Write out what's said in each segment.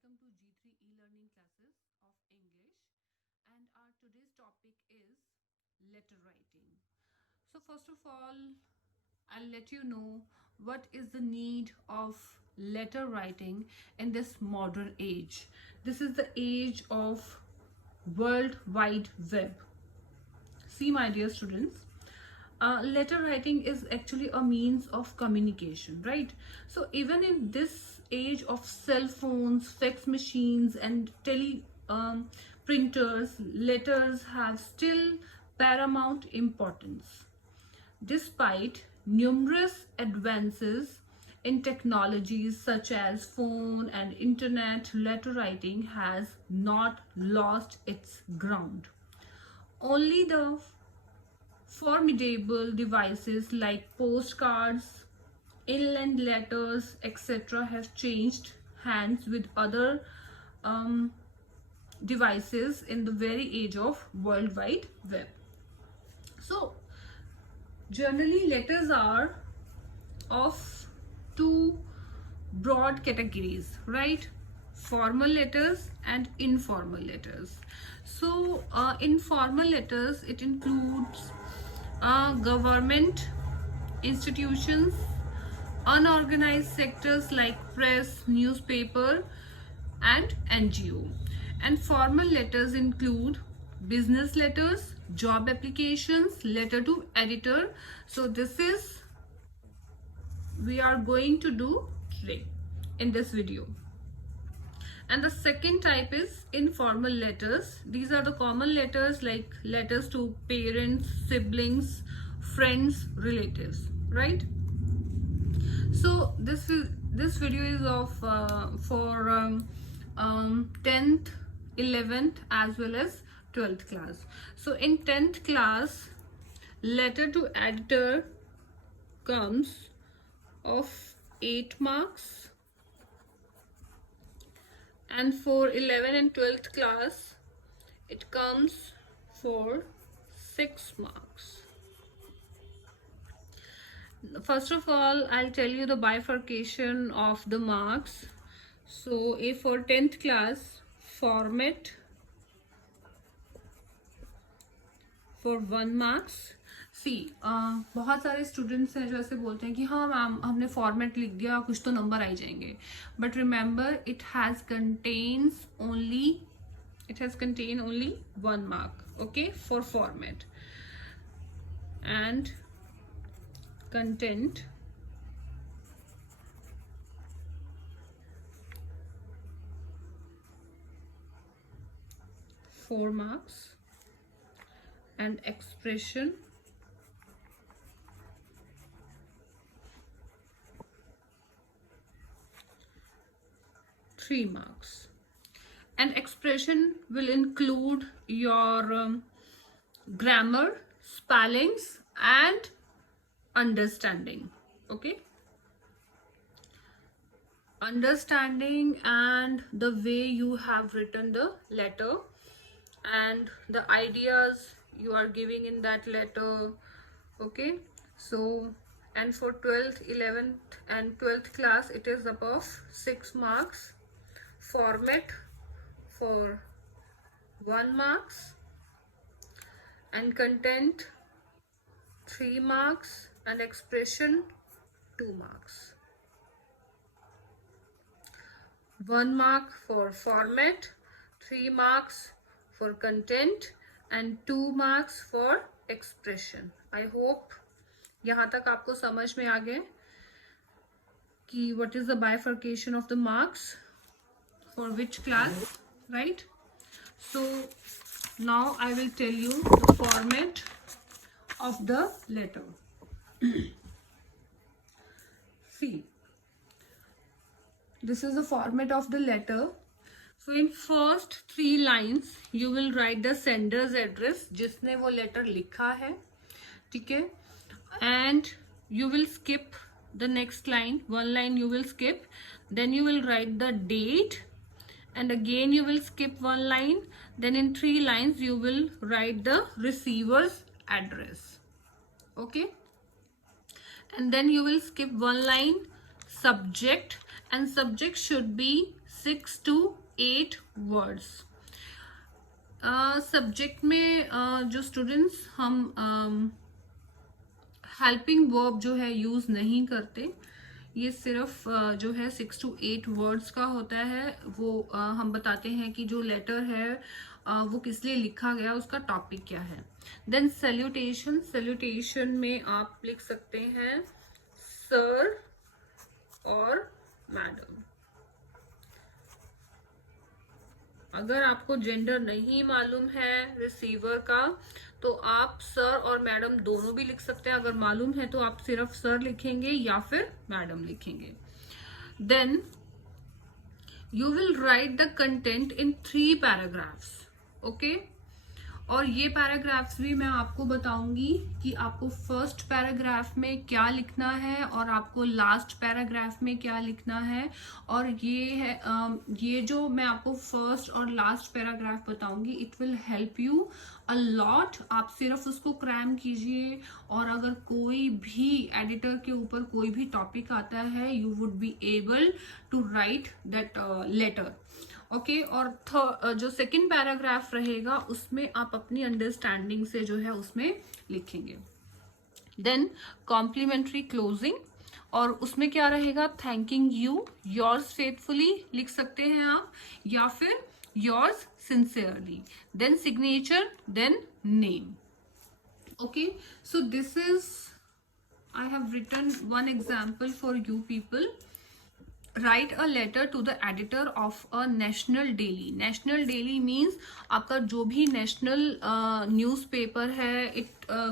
welcome to G3 e-learning classes of English, and our today's topic is letter writing. So first of all, I'll let you know what is the need of letter writing in this modern age. This is the age of World Wide Web. See, my dear students, letter writing is actually a means of communication, right? So even in this age of cell phones, fax machines, and printers, letters have still paramount importance. Despite numerous advances in technologies such as phone and internet, letter writing has not lost its ground. Only the formidable devices like postcards, inland letters, etc. have changed hands with other devices in the very age of World Wide Web. So, generally, letters are of two broad categories, right? Formal letters and informal letters. So, informal letters, it includes government institutions, unorganized sectors like press, newspaper, and NGO. And formal letters include business letters, job applications, letter to editor. So this is we are going to do today in this video. And the second type is informal letters. These are the common letters like letters to parents, siblings, friends, relatives, right? So this video is of for 10th, 11th as well as 12th class. So in 10th class, letter to editor comes of 8 marks, and for 11th and 12th class it comes for 6 marks. First of all, I'll tell you the bifurcation of the marks. So if for 10th class, format for 1 marks. See, बहुत सारे students हैं जो ऐसे बोलते हैं कि हाँ ma'am हमने फॉर्मेट लिख दिया, कुछ तो नंबर आ जाएंगे. But remember it has contain only 1 mark, okay, for format. And content four marks, and expression 3 marks. And expression will include your grammar, spellings, and understanding, okay? Understanding and the way you have written the letter and the ideas you are giving in that letter, okay? So, and for 12th, 11th and 12th class it is above 6 marks. Format for 1 marks, and content 3 marks, and expression 2 marks. 1 mark for format, 3 marks for content, and 2 marks for expression. I hope यहाँ तक आपको समझ में आ गए कि what is the bifurcation of the marks for which class, right? So now I will tell you the format of the letter. See, this is the format of the letter. So in first 3 lines you will write the sender's address, जिसने वो letter लिखा है, ठीक है? And you will skip the next line, 1 line you will skip, then you will write the date, and again you will skip 1 line, then in 3 lines you will write the receiver's address, okay? And then you will skip 1 line, subject, and subject should be 6 to 8 words. Subject में जो students हम helping verb जो है use नहीं करते, ये सिर्फ जो है 6 to 8 वर्ड्स का होता है। वो हम बताते हैं कि जो लेटर है वो किस लिए लिखा गया, उसका टॉपिक क्या है। देन सैल्यूटेशन, सैल्यूटेशन में आप लिख सकते हैं सर और मैडम। अगर आपको जेंडर नहीं मालूम है रिसीवर का तो आप सर और मैडम दोनों भी लिख सकते हैं। अगर मालूम है तो आप सिर्फ सर लिखेंगे या फिर मैडम लिखेंगे। Then you will write the content in 3 paragraphs. Okay, और ये पैराग्राफ्स भी मैं आपको बताऊंगी कि आपको फर्स्ट पैराग्राफ में क्या लिखना है और आपको लास्ट पैराग्राफ में क्या लिखना है। और ये है ये जो मैं आपको फर्स्ट और लास्ट पैराग्राफ बताऊंगी, it will help you a lot. आप सिर्फ उसको क्रैम कीजिए, और अगर कोई भी एडिटर के ऊपर कोई भी टॉपिक आता है, you would be able to write that letter. Okay, और जो सेकंड पैराग्राफ रहेगा उसमें आप अपनी अंडरस्टैंडिंग से जो है उसमें लिखेंगे। देन कॉम्प्लीमेंट्री क्लोजिंग, और उसमें क्या रहेगा, थैंकिंग यू, योर्स फेथफुली लिख सकते हैं आप, या फिर yours sincerely. Then signature, then name. Okay, so this is, I have written one example for you people. Write a letter to the editor of a national daily. National daily means आपका जो भी national newspaper है, it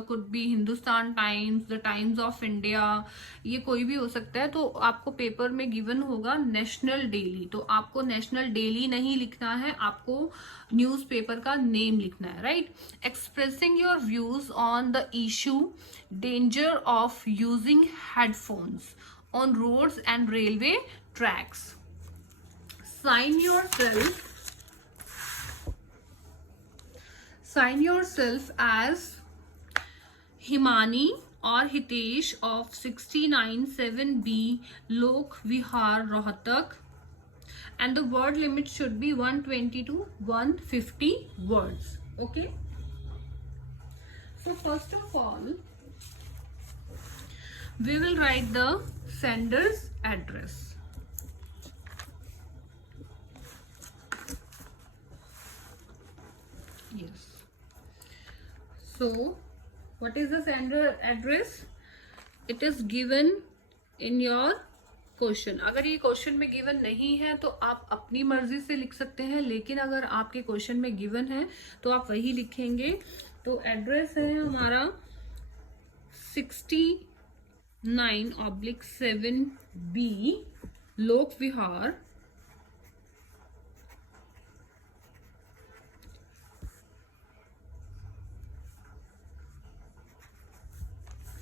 could be Hindustan times, the times of India, ये कोई भी हो सकता है। तो आपको पेपर में गिवन होगा नेशनल डेली, तो आपको नेशनल डेली नहीं लिखना है, आपको न्यूज़पेपर का नेम लिखना है, right. Expressing your views on the issue danger of using headphones on roads and railway tracks. Sign yourself as Himani or Hitesh of 697B Lok Vihar Rohtak, and the word limit should be 120 to 150 words. Okay, so first of all we will write the sender's address. Yes, so what is the sender address? It is given in your question. अगर ये question में given नहीं है तो आप अपनी मर्जी से लिख सकते हैं, लेकिन अगर आपके क्वेश्चन में गिवन है तो आप वही लिखेंगे। तो एड्रेस है हमारा 69/7B लोक विहार,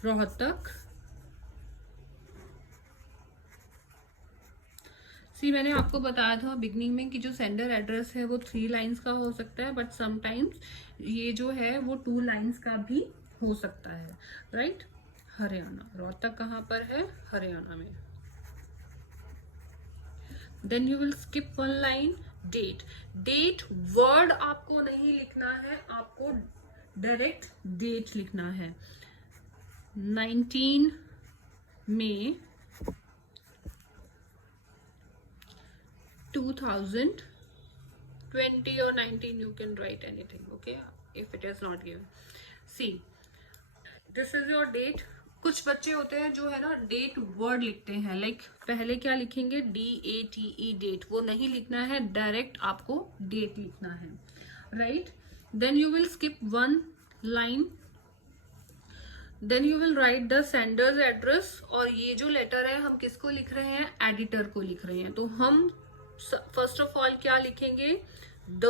रोहतक। मैंने आपको बताया था बिगनिंग में कि जो सेंडर एड्रेस है वो 3 लाइंस का हो सकता है, बट समटाइम्स ये जो है वो 2 लाइंस का भी हो सकता है, राइट। हरियाणा, रोहतक कहाँ पर है, हरियाणा में। Then you will skip 1 line, date. Date word आपको नहीं लिखना है, आपको डायरेक्ट डेट लिखना है। 19 May 2020 or 19, you can write anything, okay, if it is not given. See, this is your date. कुछ बच्चे होते हैं जो है ना डेट वर्ड लिखते हैं, लाइक पहले क्या लिखेंगे, DATE डेट, वो नहीं लिखना है, डायरेक्ट आपको डेट लिखना है, right. Then you will skip 1 line, then you will write the sender's address. और ये जो लेटर है हम किसको लिख रहे हैं, एडिटर को लिख रहे हैं, तो हम फर्स्ट ऑफ ऑल क्या लिखेंगे, द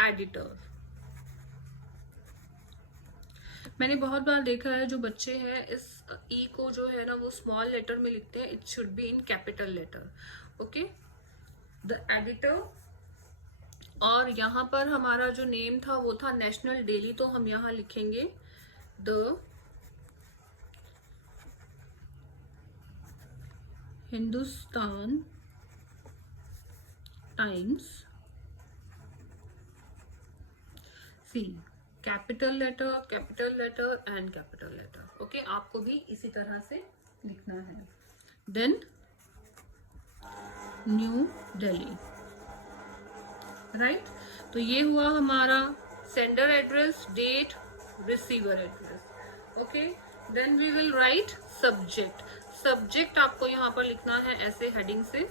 एडिटर। मैंने बहुत बार देखा है जो बच्चे हैं इस ई को जो है ना वो स्मॉल लेटर में लिखते हैं, it should be in capital letter, okay, the editor. और यहाँ पर हमारा जो नेम था वो था नेशनल डेली, तो हम यहाँ लिखेंगे the Hindustan times C, capital letter and capital letter. Okay, आपको भी इसी तरह से लिखना है। Then New Delhi, right. तो ये हुआ हमारा sender address, date, receiver address. Okay, then we will write subject. Subject आपको यहाँ पर लिखना है ऐसे हेडिंग से,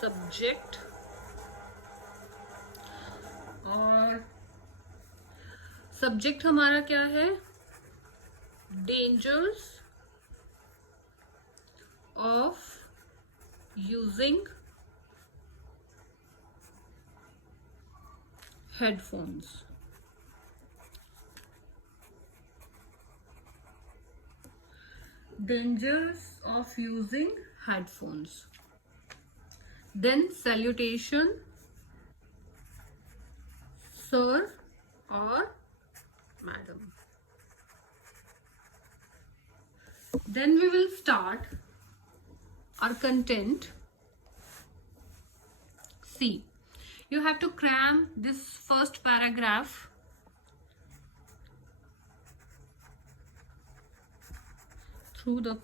सब्जेक्ट। और सब्जेक्ट हमारा क्या है, dangers of using headphones। Dangers of using headphones। Then salutation, sir or madam। Then we will start our content। See, you have to cram this first paragraph through the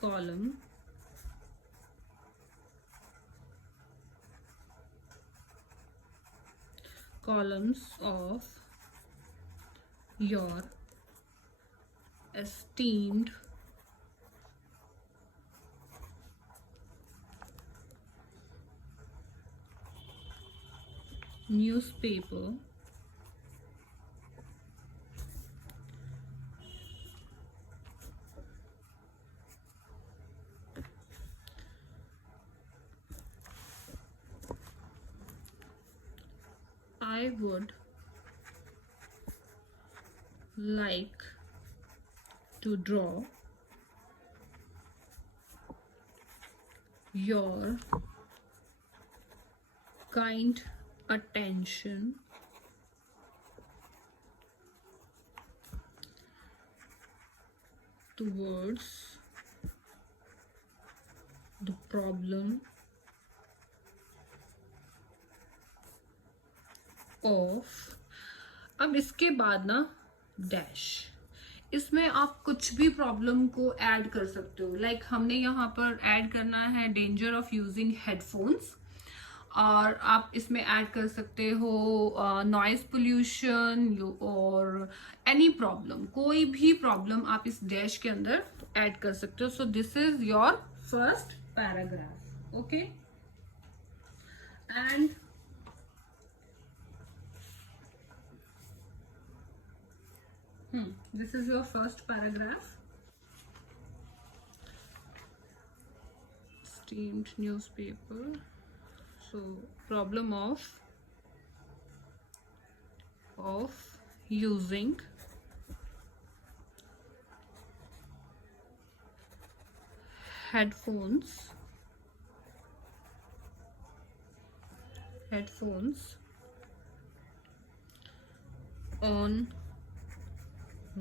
columns of your esteemed newspaper I would like to draw your kind attention towards the problem of। अब इसके बाद ना dash, इसमें आप कुछ भी problem को add कर सकते हो। लाइक हमने यहाँ पर ऐड करना है डेंजर ऑफ यूजिंग हेडफोन्स, और आप इसमें ऐड कर सकते हो नॉइज पोल्यूशन और एनी प्रॉब्लम, कोई भी प्रॉब्लम आप इस डैश के अंदर ऐड कर सकते हो। So this is your first paragraph. Okay, and this is your first paragraph। Steamed newspaper, so problem of using headphones on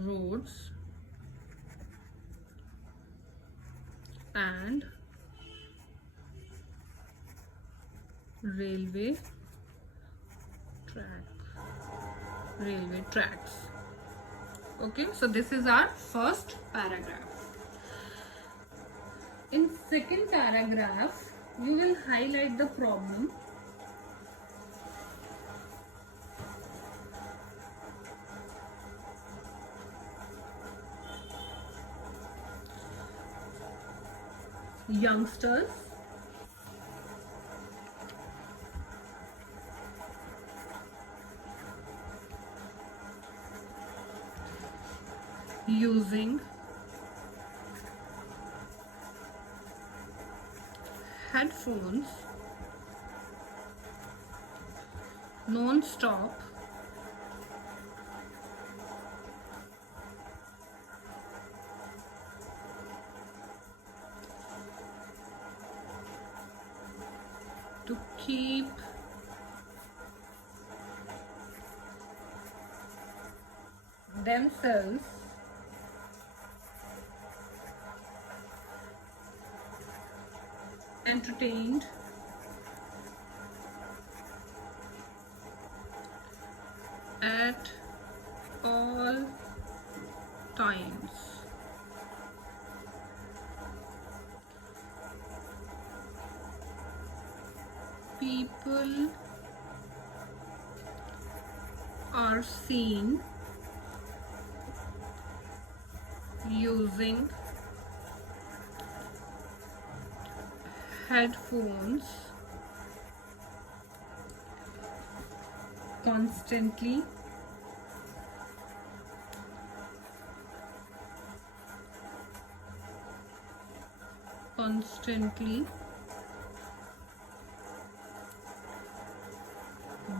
roads and railway tracks। Okay, so this is our first paragraph। In second paragraph you will highlight the problem youngsters using headphones non-stop to keep themselves entertained at all times. People are seen using headphones constantly.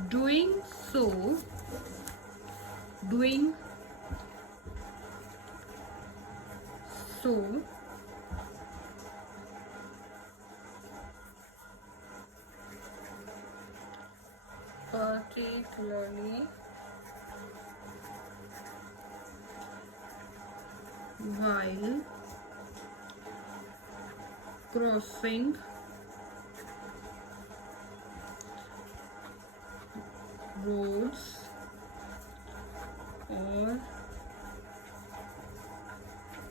Doing so particularly while crossing roads or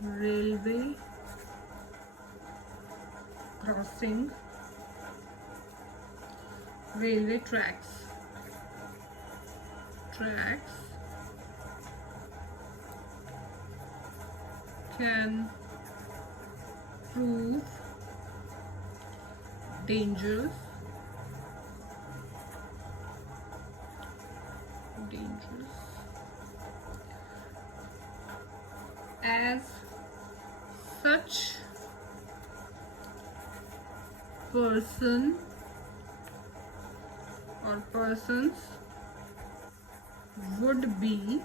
railway tracks can prove dangerous as such person or persons would be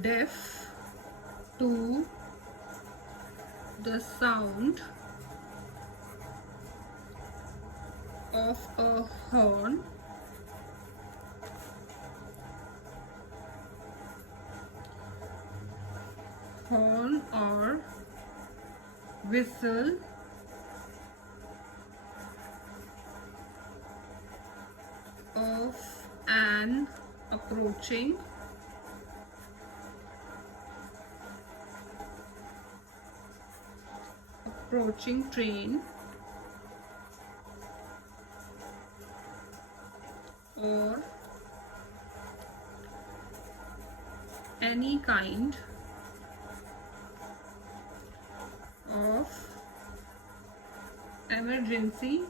deaf to the sound of a horn or whistle of an approaching train or any kind of emergency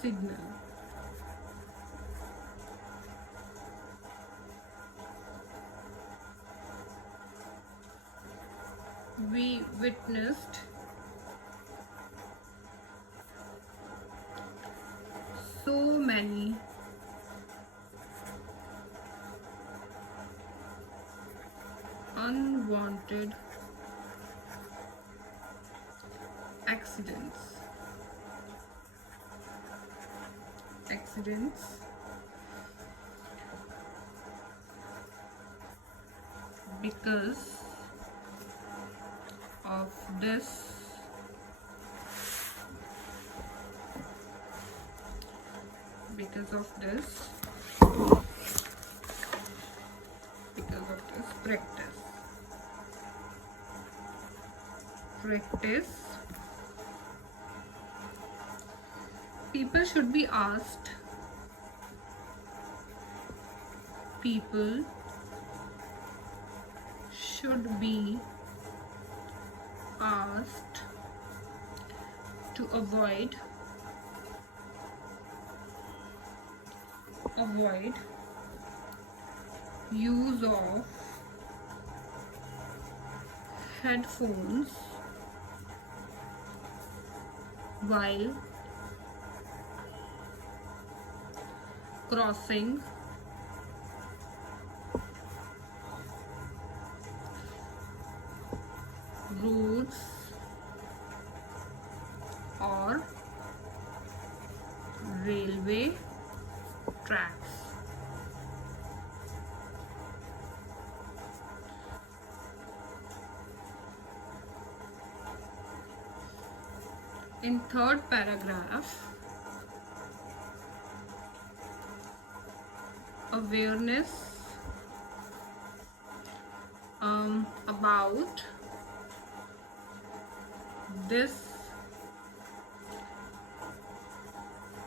signal. We witnessed so many unwanted accidents because of this practice. People should be asked to avoid use of headphones while crossing roads or railway tracks. In third paragraph, awareness about this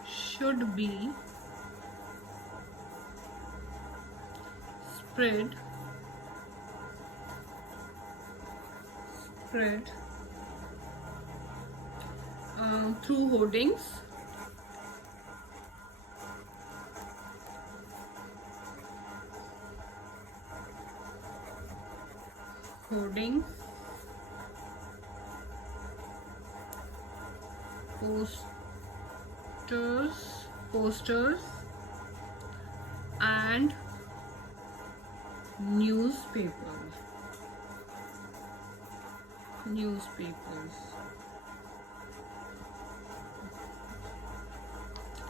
should be spread through hoardings, posters and newspapers.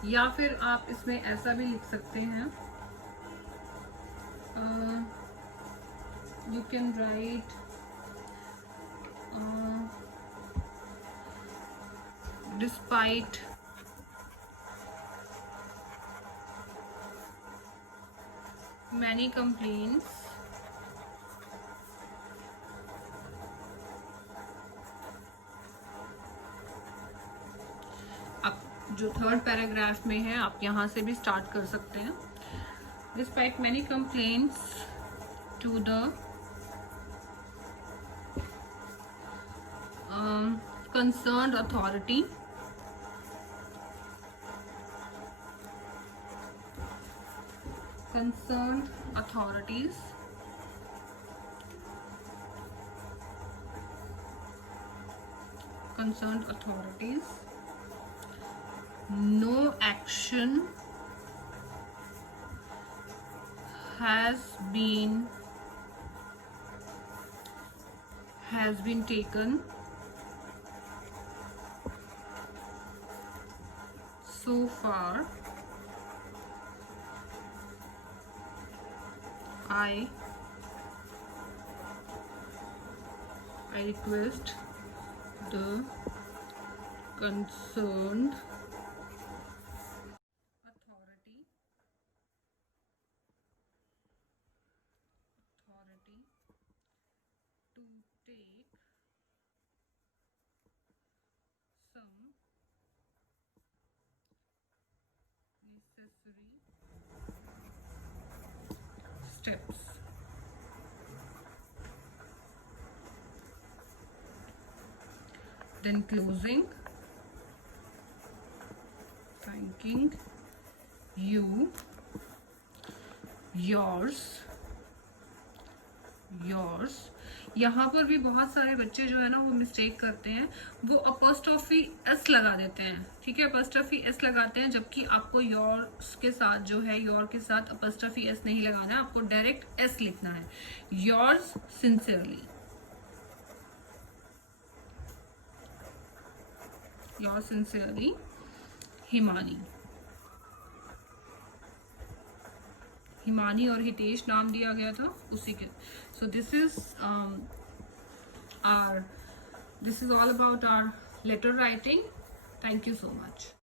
या फिर आप इसमें ऐसा भी लिख सकते हैं, you can write despite many complaints अब जो थर्ड पैराग्राफ में है आप यहाँ से भी स्टार्ट कर सकते हैं. Despite many complaints to the concerned authorities, no action has been taken so far. I request the concerned authority to take some necessary steps. Then closing, thanking you, yours. यहाँ पर भी बहुत सारे बच्चे जो है ना वो मिस्टेक करते हैं, वो अपोस्ट्रोफी एस लगा देते हैं. ठीक है, अपोस्ट्रोफी एस लगाते हैं, जबकि आपको योर्स के साथ जो है योर के साथ अपोस्ट्रोफी एस नहीं लगाना है, आपको डायरेक्ट एस लिखना है. Yours sincerely, yours sincerely Himani और हितेश नाम दिया गया था उसी के. So this is all about hour later writing. Thank you so much.